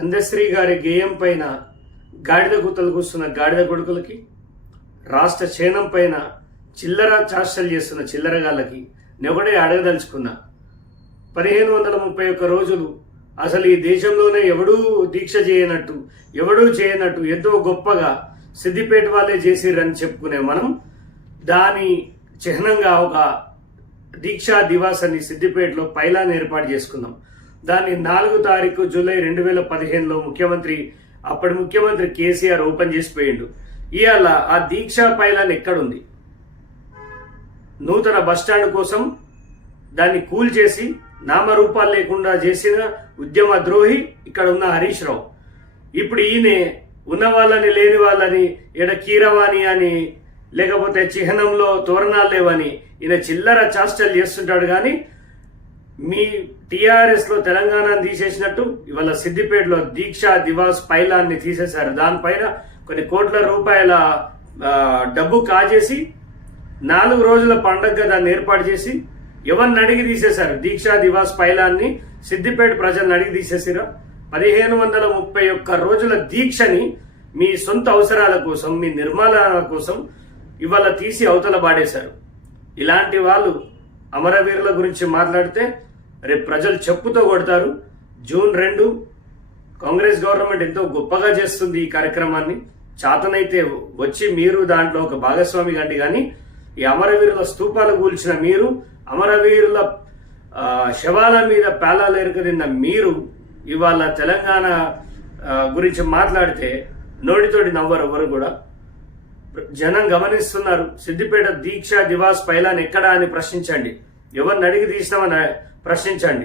అందశ్రీ గారి గేయం పైన గాడిద గుత్తలు కూస్తున్న గాడిద కొడుకులకి రాష్ట్ర క్షేణం పైన చిల్లర చాష్టలు చేస్తున్న చిల్లరగాళ్ళకి నెవడే అడగదలుచుకున్నా. పదిహేను వందల ముప్పై ఒక్క రోజులు అసలు ఈ దేశంలోనే ఎవడూ దీక్ష చేయనట్టు ఎవడూ చేయనట్టు ఎంతో గొప్పగా సిద్దిపేట వాళ్ళే చేసిరని చెప్పుకునే మనం దాని చిహ్నంగా ఒక దీక్షా దివాస్ అని సిద్దిపేటలో పైలాన్ ఏర్పాటు చేసుకున్నాం. దాన్ని నాలుగు తారీఖు జూలై రెండు వేల పదిహేనులో ముఖ్యమంత్రి అప్పటి ముఖ్యమంత్రి కేసీఆర్ ఓపెన్ చేసిపోయిండు ఇవాళ ఆ దీక్షా పైలాన్ ఎక్కడుంది? నూతన బస్టాండ్ కోసం దాన్ని కూల్ చేసి నామరూపాలు లేకుండా చేసిన ఉద్యమ ద్రోహి ఇక్కడ ఉన్న హరీష్ రావు. ఇప్పుడు ఈయనే ఉన్న వాళ్ళని లేని వాళ్ళని ఈడ కీరవాణి అని లేకపోతే చిహ్నంలో తోరణాలు లేవని ఈయన చిల్లర చాస్టల్ చేస్తుంటాడు కానీ మీ టిఆర్ఎస్లో తెలంగాణను తీసేసినట్టు ఇవాళ సిద్దిపేటలో దీక్షా దివాస్ పైలాన్ని తీసేశారు. దానిపైన కొన్ని కోట్ల రూపాయల డబ్బు కాజేసి నాలుగు రోజుల పండగగా దాన్ని ఏర్పాటు చేసి ఎవరిని అడిగి తీసేశారు? దీక్షా దివాస్ పైలాన్ని సిద్దిపేట ప్రజలను అడిగి తీసేసిరా? పదిహేను వందల ముప్పై ఒక్క రోజుల దీక్షని మీ సొంత అవసరాల కోసం మీ నిర్మాణాల కోసం ఇవాళ తీసి అవతల పాడేశారు. ఇలాంటి వాళ్ళు అమరవీరుల గురించి మాట్లాడితే రేపు ప్రజలు చెప్పుతో కొడతారు. జూన్ రెండు కాంగ్రెస్ గవర్నమెంట్ ఎంతో గొప్పగా చేస్తుంది ఈ కార్యక్రమాన్ని. చాతనైతే వచ్చి మీరు దాంట్లో ఒక భాగస్వామి కండి కానీ ఈ అమరవీరుల స్తూపాలు కూల్చిన మీరు అమరవీరుల శవాల మీద పేలాలు ఎరుకదిన్న మీరు ఇవాళ తెలంగాణ గురించి మాట్లాడితే నోటితోటి నవ్వరు ఎవరు కూడా. జనం గమనిస్తున్నారు. సిద్దిపేట దీక్ష దివాస్ పైలాన్ ఎక్కడా అని ప్రశ్నించండి. ఎవరిని అడిగి తీసినామని ప్రశ్నించండి.